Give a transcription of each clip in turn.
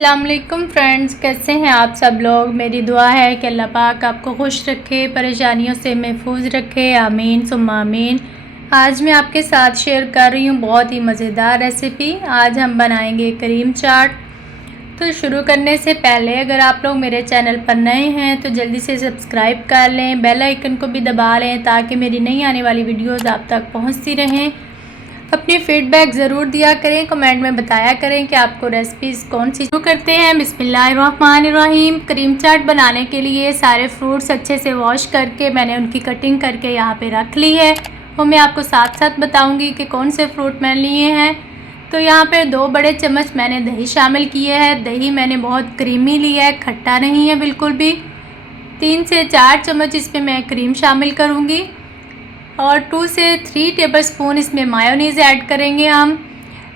अस्सलामुअलैकुम फ्रेंड्स, कैसे हैं आप सब लोग। मेरी दुआ है कि अल्लाह पाक आपको खुश रखे, परेशानियों से महफूज रखे। आमीन सुम्मा आमीन। आज मैं आपके साथ शेयर कर रही हूँ बहुत ही मज़ेदार रेसिपी। आज हम बनाएंगे क्रीम चाट। तो शुरू करने से पहले अगर आप लोग मेरे चैनल पर नए हैं तो जल्दी से सब्सक्राइब कर लें, बेल आइकन को भी दबा लें ताकि मेरी नई आने वाली वीडियोज़ आप तक पहुँचती रहें। अपनी फ़ीडबैक ज़रूर दिया करें, कमेंट में बताया करें कि आपको रेसिपीज़ कौन सी। शुरू करते हैं। बिस्मिल्लाहिर्रहमानिर्रहीम। क्रीम चाट बनाने के लिए सारे फ्रूट्स अच्छे से वॉश करके मैंने उनकी कटिंग करके यहाँ पे रख ली है। वो मैं आपको साथ साथ बताऊंगी कि कौन से फ्रूट मैंने लिए हैं। तो यहाँ पे 2 बड़े चम्मच मैंने दही शामिल किए हैं। दही मैंने बहुत क्रीमी लिया है, खट्टा नहीं है बिल्कुल भी। 3 से 4 चम्मच इसमें मैं क्रीम शामिल करूँगी और 2 से 3 टेबलस्पून इसमें मायोनीज़ ऐड करेंगे हम।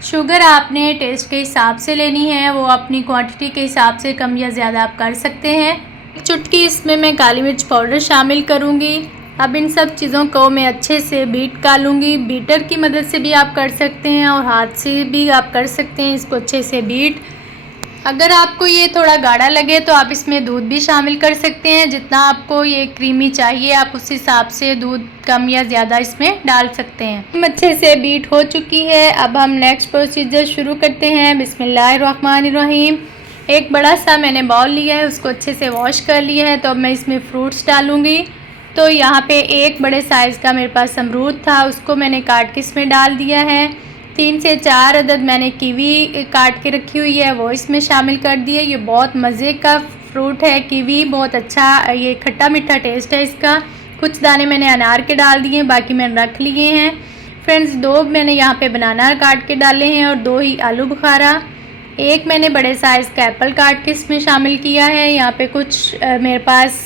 शुगर आपने टेस्ट के हिसाब से लेनी है, वो अपनी क्वांटिटी के हिसाब से कम या ज़्यादा आप कर सकते हैं। एक चुटकी इसमें मैं काली मिर्च पाउडर शामिल करूँगी। अब इन सब चीज़ों को मैं अच्छे से बीट कर लूँगी। बीटर की मदद से भी आप कर सकते हैं और हाथ से भी आप कर सकते हैं इसको अच्छे से बीट। अगर आपको ये थोड़ा गाढ़ा लगे तो आप इसमें दूध भी शामिल कर सकते हैं। जितना आपको ये क्रीमी चाहिए आप उस हिसाब से दूध कम या ज़्यादा इसमें डाल सकते हैं। अच्छे से बीट हो चुकी है। अब हम नेक्स्ट प्रोसीजर शुरू करते हैं। बिस्मिल्लाहिर्रहमानिर्रहीम। एक बड़ा सा मैंने बाउल लिया है, उसको अच्छे से वॉश कर लिया है। तो अब मैं इसमें फ्रूट्स डालूँगी। तो यहाँ पे एक बड़े साइज़ का मेरे पास अमरूद था, उसको मैंने काट के इसमें डाल दिया है। 3 से 4 अदद मैंने कीवी काट के रखी हुई है, वो इसमें शामिल कर दिए। ये बहुत मज़े का फ्रूट है कीवी, बहुत अच्छा ये खट्टा मीठा टेस्ट है इसका। कुछ दाने मैंने अनार के डाल दिए, बाकी मैंने रख लिए हैं। फ्रेंड्स 2 मैंने यहाँ पे बनाना काट के डाले हैं और 2 ही आलू बुखारा। एक मैंने बड़े साइज़ का एप्पल काट के इसमें शामिल किया है। यहाँ पे कुछ मेरे पास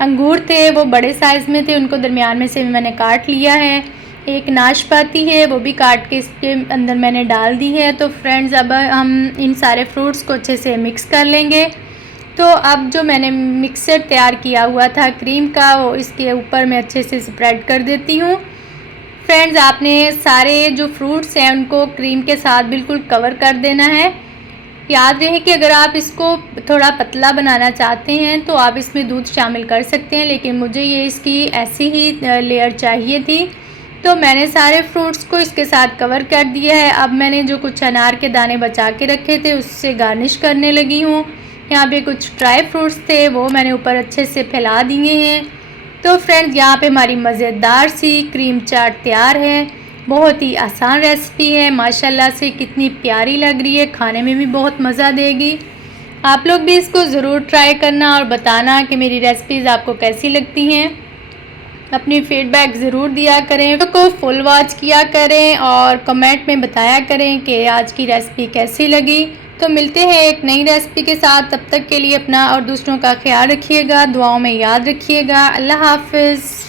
अंगूर थे, वो बड़े साइज़ में थे, उनको दरमियान में से मैंने काट लिया है। एक नाशपाती है, वो भी काट के इसके अंदर मैंने डाल दी है। तो फ्रेंड्स अब हम इन सारे फ्रूट्स को अच्छे से मिक्स कर लेंगे। तो अब जो मैंने मिक्सर तैयार किया हुआ था क्रीम का, वो इसके ऊपर मैं अच्छे से स्प्रेड कर देती हूँ। फ्रेंड्स आपने सारे जो फ्रूट्स हैं उनको क्रीम के साथ बिल्कुल कवर कर देना है। याद रहे कि अगर आप इसको थोड़ा पतला बनाना चाहते हैं तो आप इसमें दूध शामिल कर सकते हैं, लेकिन मुझे ये इसकी ऐसी ही लेयर चाहिए थी। तो मैंने सारे फ्रूट्स को इसके साथ कवर कर दिया है। अब मैंने जो कुछ अनार के दाने बचा के रखे थे उससे गार्निश करने लगी हूँ। यहाँ पे कुछ ड्राई फ्रूट्स थे, वो मैंने ऊपर अच्छे से फैला दिए हैं। तो फ्रेंड्स यहाँ पे हमारी मज़ेदार सी क्रीम चाट तैयार है। बहुत ही आसान रेसिपी है, माशाल्लाह से कितनी प्यारी लग रही है, खाने में भी बहुत मज़ा देगी। आप लोग भी इसको ज़रूर ट्राई करना और बताना कि मेरी रेसिपीज़ आपको कैसी लगती हैं। अपनी फ़ीडबैक ज़रूर दिया करें, वीडियो को फुल वॉच किया करें और कमेंट में बताया करें कि आज की रेसिपी कैसी लगी। तो मिलते हैं एक नई रेसिपी के साथ, तब तक के लिए अपना और दूसरों का ख्याल रखिएगा, दुआओं में याद रखिएगा। अल्लाह हाफ़िज़।